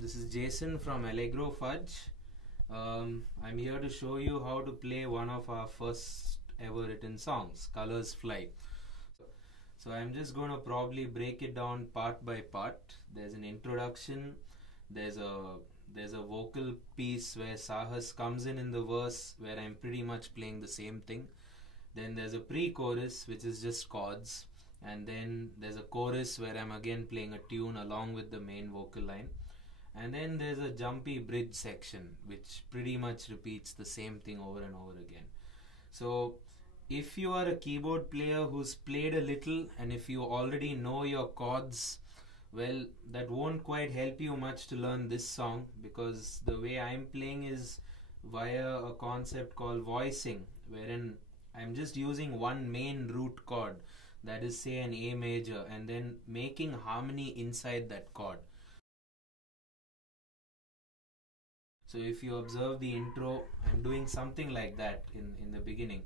This is Jason from Allegro Fudge. I'm here to show you how to play one of our first ever written songs, Colors Fly. So I'm just going to probably break it down part by part. There's an introduction, there's a vocal piece where Sahas comes in the verse where I'm pretty much playing the same thing. Then there's a pre-chorus which is just chords, and then there's a chorus where I'm again playing a tune along with the main vocal line, and then there's a jumpy bridge section which pretty much repeats the same thing over and over again. So if you are a keyboard player who's played a little and if you already know your chords, well, that won't quite help you much to learn this song, because the way I'm playing is via a concept called voicing, wherein I'm just using one main root chord, that is say an A major, and then making harmony inside that chord. So if you observe the intro, I'm doing something like that in the beginning.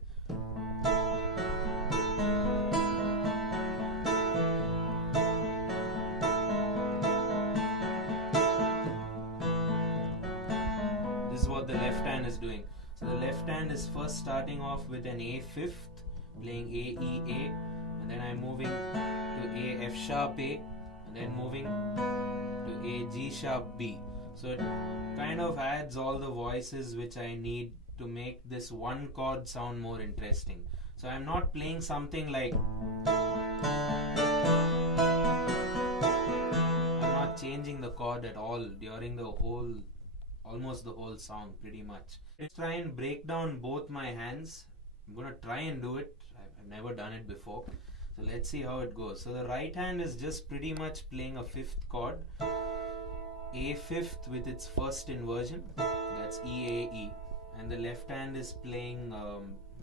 This is what the left hand is doing. So the left hand is first starting off with an A fifth, playing A, E, A, and then I'm moving to A, F sharp, A, and then moving to A, G sharp, B. So it kind of adds all the voices which I need to make this one chord sound more interesting. So I'm not playing something like, I'm not changing the chord at all during the whole, almost the whole song pretty much. Let's try and break down both my hands. I'm going to try and do it. I've never done it before. So let's see how it goes. So the right hand is just pretty much playing a fifth chord, A fifth with its first inversion, that's E, A, E, and the left hand is playing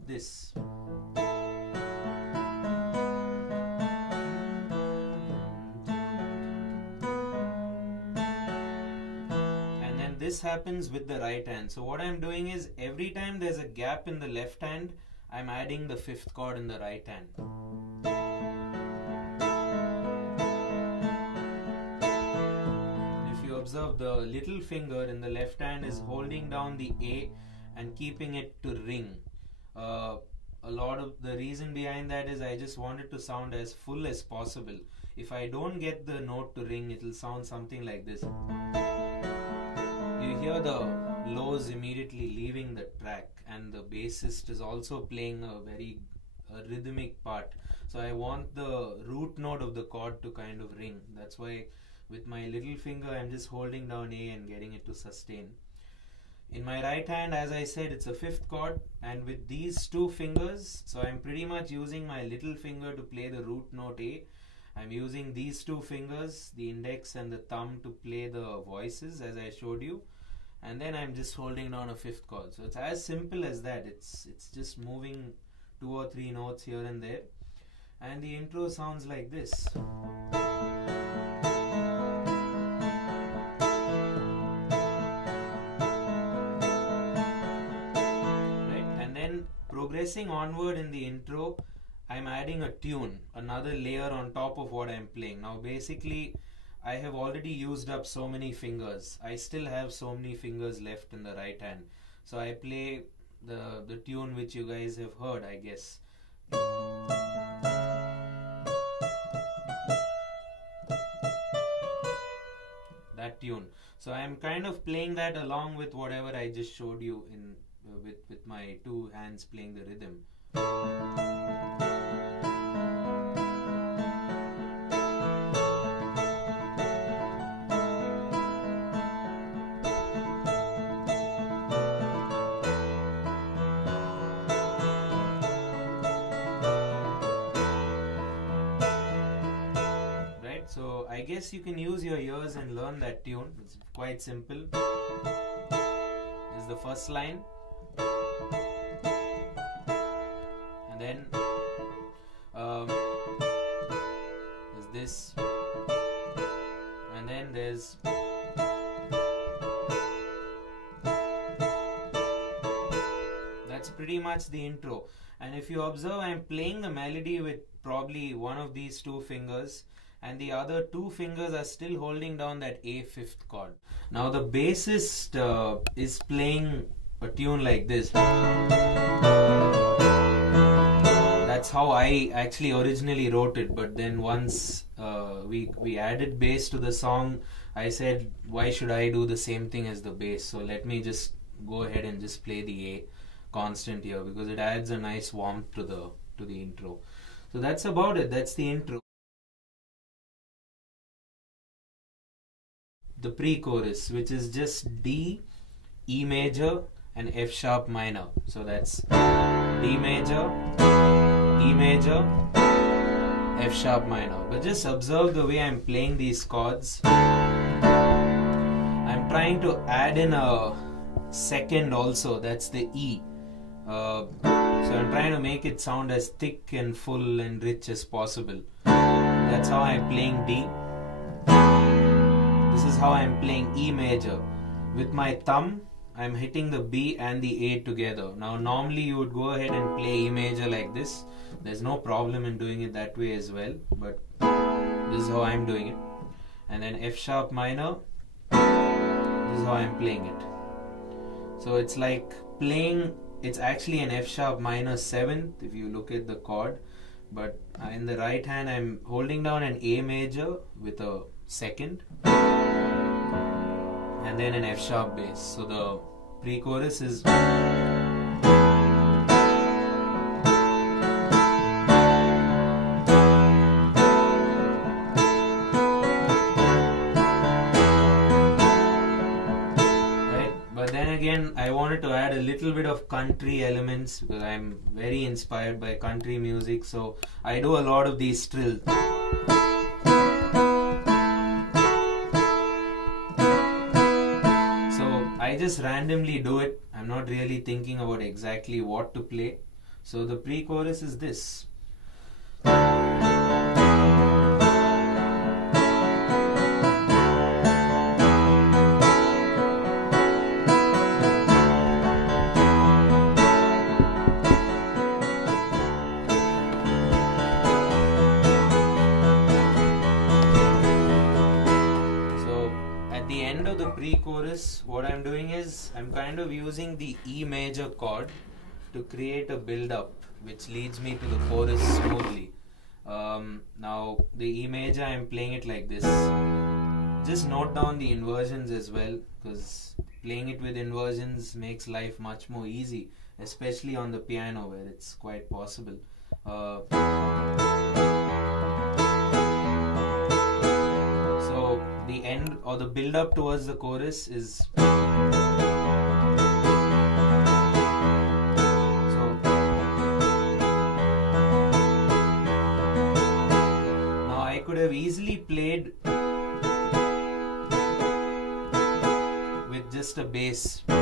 this. And then this happens with the right hand. So what I'm doing is, every time there's a gap in the left hand, I'm adding the fifth chord in the right hand. Observe the little finger in the left hand is holding down the A and keeping it to ring. A lot of the reason behind that is I just want it to sound as full as possible. If I don't get the note to ring, it will sound something like this. You hear the lows immediately leaving the track, and the bassist is also playing a very rhythmic part. So I want the root note of the chord to kind of ring. That's why with my little finger I'm just holding down A and getting it to sustain. In my right hand, as I said, it's a fifth chord, and with these two fingers, so I'm pretty much using my little finger to play the root note A. I'm using these two fingers, the index and the thumb, to play the voices as I showed you, and then I'm just holding down a fifth chord. So it's as simple as that. It's just moving 2 or 3 notes here and there, and the intro sounds like this. Progressing onward in the intro, I'm adding a tune, another layer on top of what I'm playing. Now basically, I have already used up so many fingers. I still have so many fingers left in the right hand. So I play the tune which you guys have heard, I guess. That tune. So I'm kind of playing that along with whatever I just showed you in with my two hands playing the rhythm. Right, so I guess you can use your ears and learn that tune. It's quite simple. This is the first line. And then there's this, and then there's that's pretty much the intro. And if you observe, I'm playing the melody with probably one of these two fingers, and the other two fingers are still holding down that A fifth chord. Now the bassist is playing a tune like this. That's how I actually originally wrote it, but then once we added bass to the song, I said, why should I do the same thing as the bass? So let me just go ahead and just play the A constant here, because it adds a nice warmth to the intro. So that's about it. That's the intro. The pre-chorus, which is just D, E major and F sharp minor. So that's D major, E major, F sharp minor. But just observe the way I'm playing these chords. I'm trying to add in a second also, that's the E. So I'm trying to make it sound as thick and full and rich as possible. That's how I'm playing D. This is how I'm playing E major. With my thumb, I'm hitting the B and the A together. Now normally you would go ahead and play E major like this. There's no problem in doing it that way as well, but this is how I'm doing it. And then F sharp minor, this is how I'm playing it. So it's like playing, it's actually an F sharp minor 7th if you look at the chord, but in the right hand I'm holding down an A major with a second and then an F sharp bass. So the pre-chorus is again, I wanted to add a little bit of country elements because I'm very inspired by country music, so I do a lot of these trills. So I just randomly do it. I'm not really thinking about exactly what to play. So the pre-chorus is this. Pre-chorus, what I'm doing is I'm kind of using the E major chord to create a build-up which leads me to the chorus smoothly. Now the E major, I'm playing it like this. Just note down the inversions as well, because playing it with inversions makes life much more easy, especially on the piano where it's quite possible. The end or the build up towards the chorus is so now I could have easily played with just a bass, but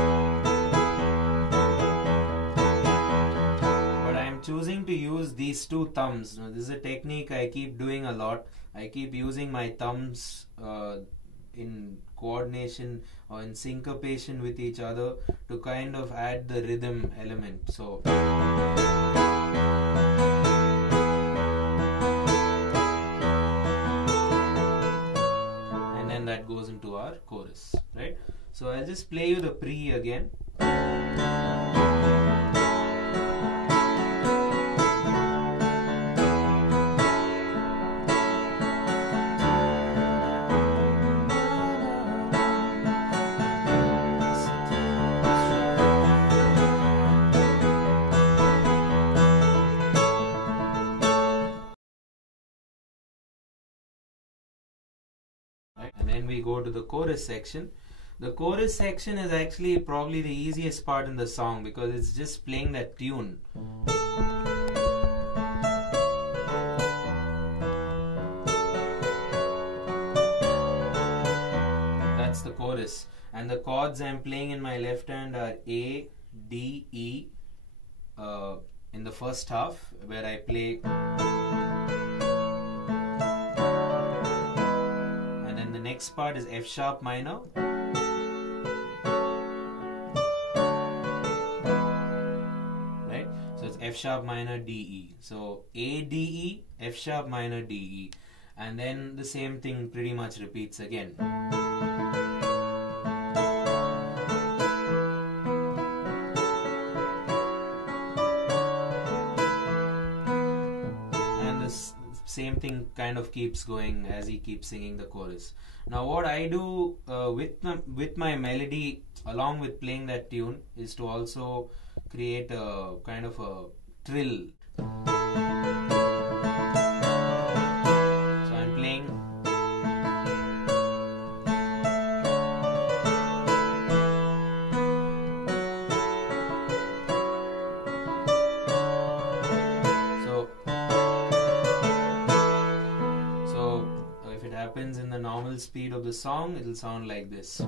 I'm choosing to use these two thumbs. Now, this is a technique I keep doing a lot. I keep using my thumbs in coordination or in syncopation with each other to kind of add the rhythm element. So and then that goes into our chorus, right? So I'll just play you the pre again. And then we go to the chorus section. The chorus section is actually probably the easiest part in the song because it's just playing that tune. That's the chorus. And the chords I'm playing in my left hand are A, D, E in the first half, where I play. Next part is F sharp minor, right? So it's F sharp minor D E. So A D E, F sharp minor D E, and then the same thing pretty much repeats again. And this same thing kind of keeps going as he keeps singing the chorus. Now what I do with my melody along with playing that tune is to also create a kind of a trill. So I'm playing. So if it happens in the normal speed of the song, it'll sound like this.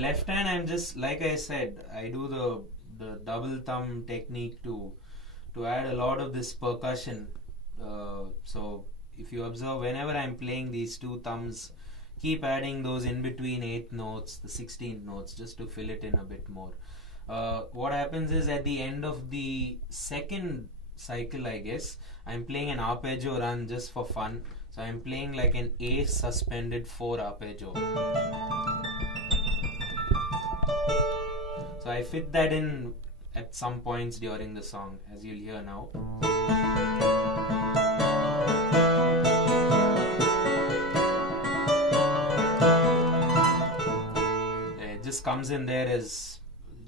Left hand, I'm just, like I said, I do the double thumb technique to add a lot of this percussion. So if you observe, whenever I'm playing these two thumbs, keep adding those in between 8th notes, the 16th notes, just to fill it in a bit more. What happens is at the end of the second cycle, I guess, I'm playing an arpeggio run just for fun. So I'm playing like an A suspended 4 arpeggio. So I fit that in at some points during the song, as you'll hear now. It just comes in there as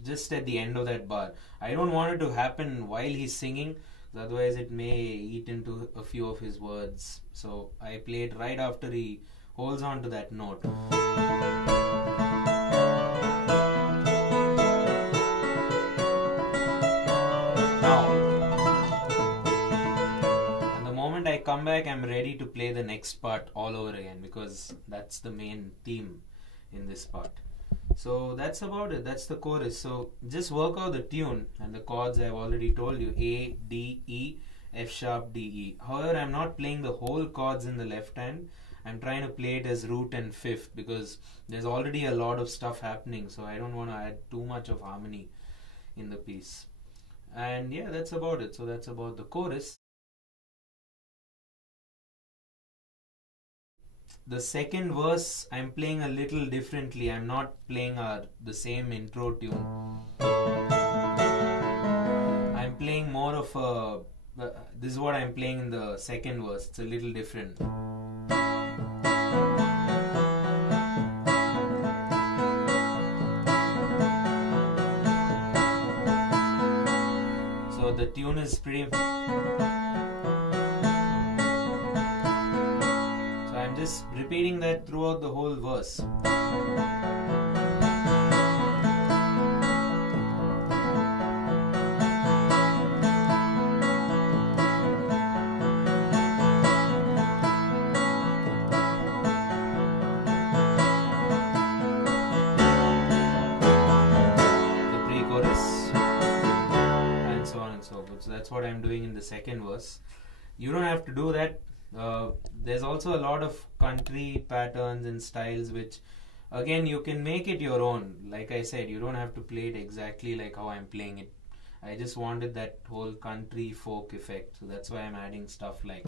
just at the end of that bar. I don't want it to happen while he's singing, otherwise it may eat into a few of his words. So I play it right after he holds on to that note. I come back, I'm ready to play the next part all over again, because that's the main theme in this part. So that's about it. That's the chorus. So just work out the tune, and the chords I've already told you: A, D, E, F sharp, D, E. However, I'm not playing the whole chords in the left hand. I'm trying to play it as root and fifth, because there's already a lot of stuff happening, so I don't want to add too much of harmony in the piece. And yeah, that's about it. So that's about the chorus. The second verse I'm playing a little differently. I'm not playing the same intro tune. I'm playing more of a... this is what I'm playing in the second verse. It's a little different. So the tune is pretty... just repeating that throughout the whole verse. The pre-chorus and so on and so forth. So that's what I'm doing in the second verse. You don't have to do that. There's also a lot of country patterns and styles which, again, you can make it your own. Like I said, you don't have to play it exactly like how I'm playing it. I just wanted that whole country folk effect, so that's why I'm adding stuff like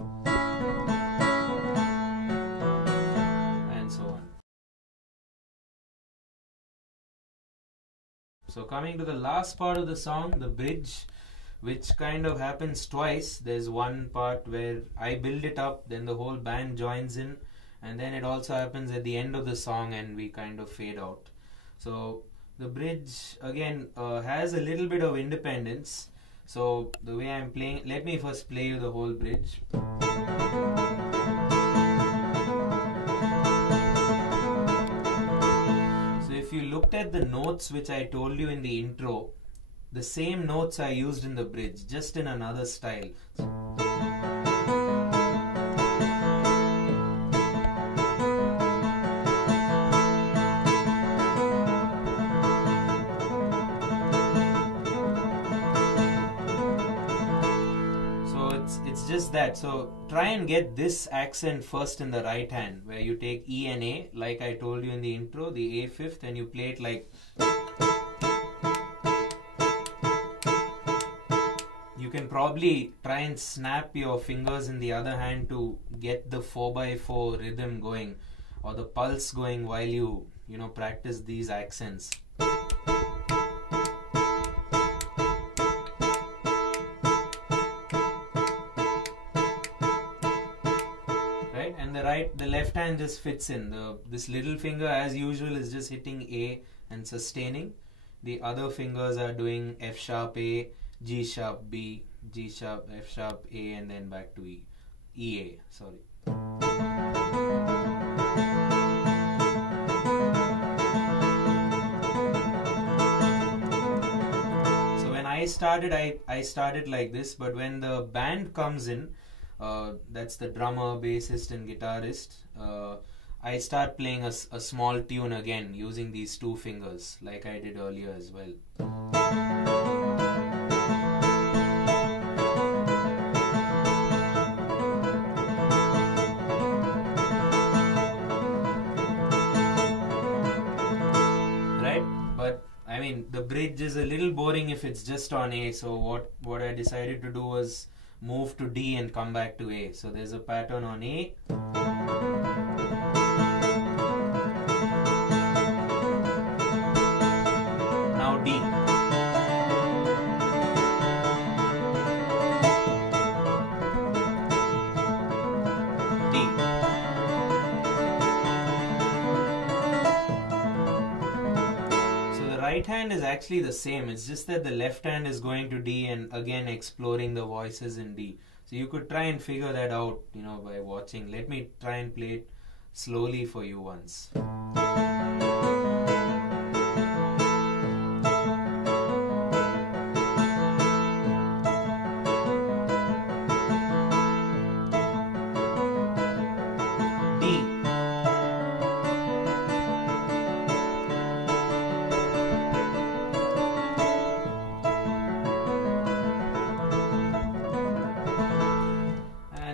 and so on. So coming to the last part of the song, the bridge, which kind of happens twice. There's one part where I build it up, then the whole band joins in, and then it also happens at the end of the song and we kind of fade out. So the bridge again has a little bit of independence. So the way I'm playing, let me first play you the whole bridge. So if you looked at the notes which I told you in the intro, the same notes I used in the bridge, just in another style. So it's it's just that. So try and get this accent first in the right hand, where you take E and A, like I told you in the intro, the A fifth, and you play it like. You can probably try and snap your fingers in the other hand to get the 4x4 rhythm going, or the pulse going while you practice these accents. Right, and the left hand just fits in. This little finger, as usual, is just hitting A and sustaining. The other fingers are doing F sharp A, G sharp B, G sharp, F sharp A, and then back to E. E A, sorry. So when I started, I started like this, but when the band comes in, that's the drummer, bassist, and guitarist, I start playing a small tune again using these two fingers, like I did earlier as well. I mean, the bridge is a little boring if it's just on A, so what I decided to do was move to D and come back to A. So there's a pattern on A. Now D. Right hand is actually the same, it's just that the left hand is going to D and again exploring the voices in D. So you could try and figure that out, by watching. Let me try and play it slowly for you once.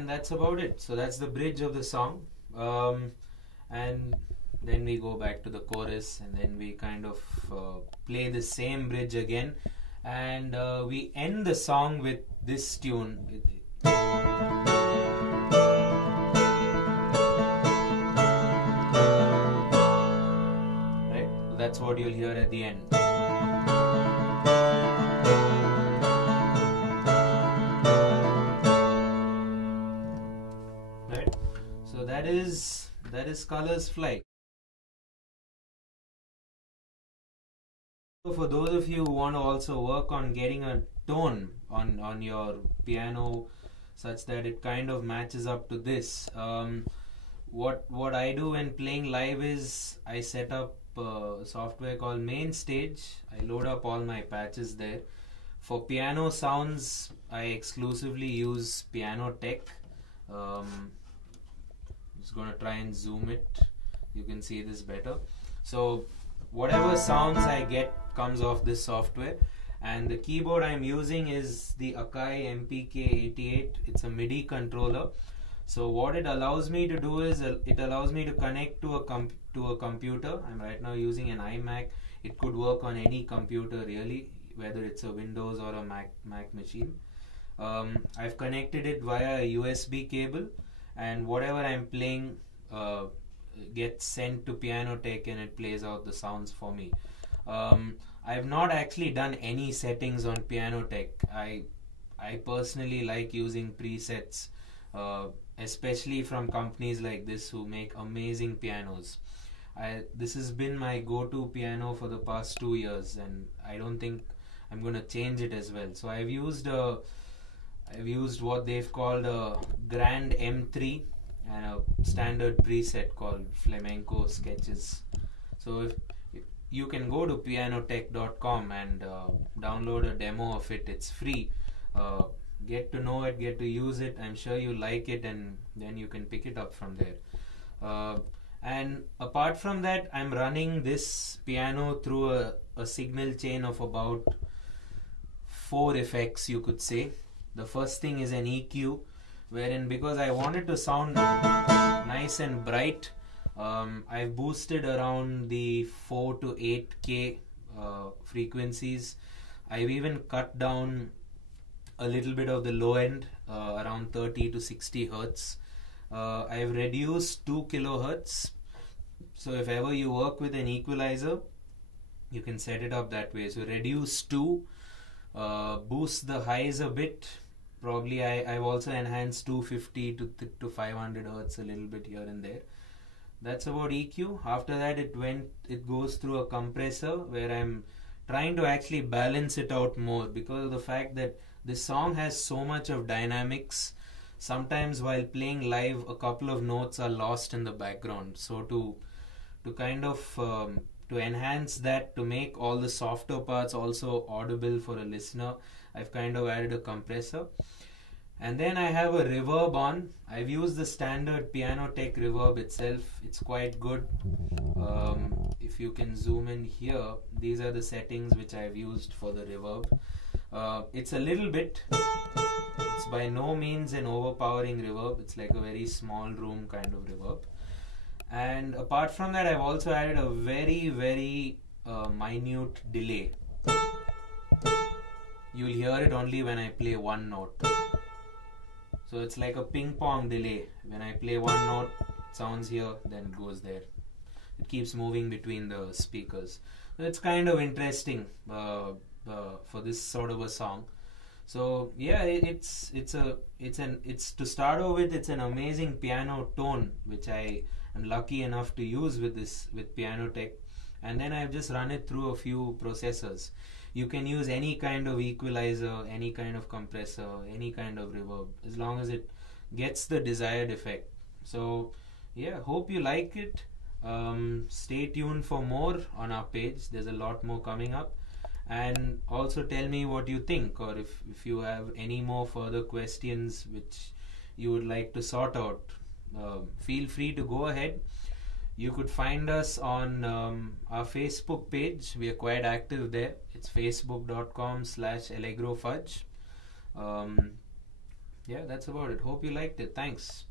That's about it. So that's the bridge of the song, and then we go back to the chorus, and then we kind of play the same bridge again, and we end the song with this tune. Right? So that's what you'll hear at the end. That is Colors Fly. So for those of you who want to also work on getting a tone on your piano such that it kind of matches up to this, what I do when playing live is I set up software called Main Stage. I load up all my patches there. For piano sounds, I exclusively use Piano Tech. Just going to try and zoom it. You can see this better. So whatever sounds I get comes off this software, and the keyboard I'm using is the Akai MPK88. It's a MIDI controller. So what it allows me to do is it allows me to connect to a computer. I'm right now using an iMac. It could work on any computer really, whether it's a Windows or a Mac machine. I've connected it via a USB cable, and whatever I'm playing gets sent to Piano Tech and it plays out the sounds for me. I've not actually done any settings on Piano Tech. I personally like using presets, especially from companies like this who make amazing pianos. This has been my go-to piano for the past 2 years, and I don't think I'm going to change it as well. So I've used what they've called a Grand M3 and a standard preset called Flamenco Sketches. So if you can go to pianotech.com and download a demo of it. It's free. Get to know it, get to use it. I'm sure you like it, and then you can pick it up from there. And apart from that, I'm running this piano through a signal chain of about 4 effects, you could say. The first thing is an EQ. wherein because I wanted to sound nice and bright, I've boosted around the 4 to 8K frequencies. I've even cut down a little bit of the low end, around 30 to 60 hertz. I've reduced 2 kilohertz. So if ever you work with an equalizer, you can set it up that way. So reduce 2, boost the highs a bit. Probably I've also enhanced 250 to 500 hertz a little bit here and there. That's about EQ. After that it goes through a compressor where I'm trying to actually balance it out more, because of the fact that this song has so much of dynamics. Sometimes while playing live, a couple of notes are lost in the background. So to kind of to enhance that, to make all the softer parts also audible for a listener, I've kind of added a compressor. And then I have a reverb on. I've used the standard Piano Tech reverb itself. It's quite good. If you can zoom in here, these are the settings which I've used for the reverb. It's a little bit, it's by no means an overpowering reverb. It's like a very small room kind of reverb. And apart from that, I've also added a very, very minute delay. You'll hear it only when I play one note. So it's like a ping pong delay. When I play one note, it sounds here, then it goes there. It keeps moving between the speakers. So it's kind of interesting for this sort of a song. So yeah, it's to start off with, it's an amazing piano tone which I am lucky enough to use with Piano Tech, and then I've just run it through a few processors. You can use any kind of equalizer, any kind of compressor, any kind of reverb, as long as it gets the desired effect. So yeah, hope you like it. Stay tuned for more on our page. There's a lot more coming up. And also tell me what you think, or if you have any more further questions which you would like to sort out, feel free to go ahead. You could find us on our Facebook page. We are quite active there. It's facebook.com/Allegro Fudge. Yeah, that's about it. Hope you liked it. Thanks.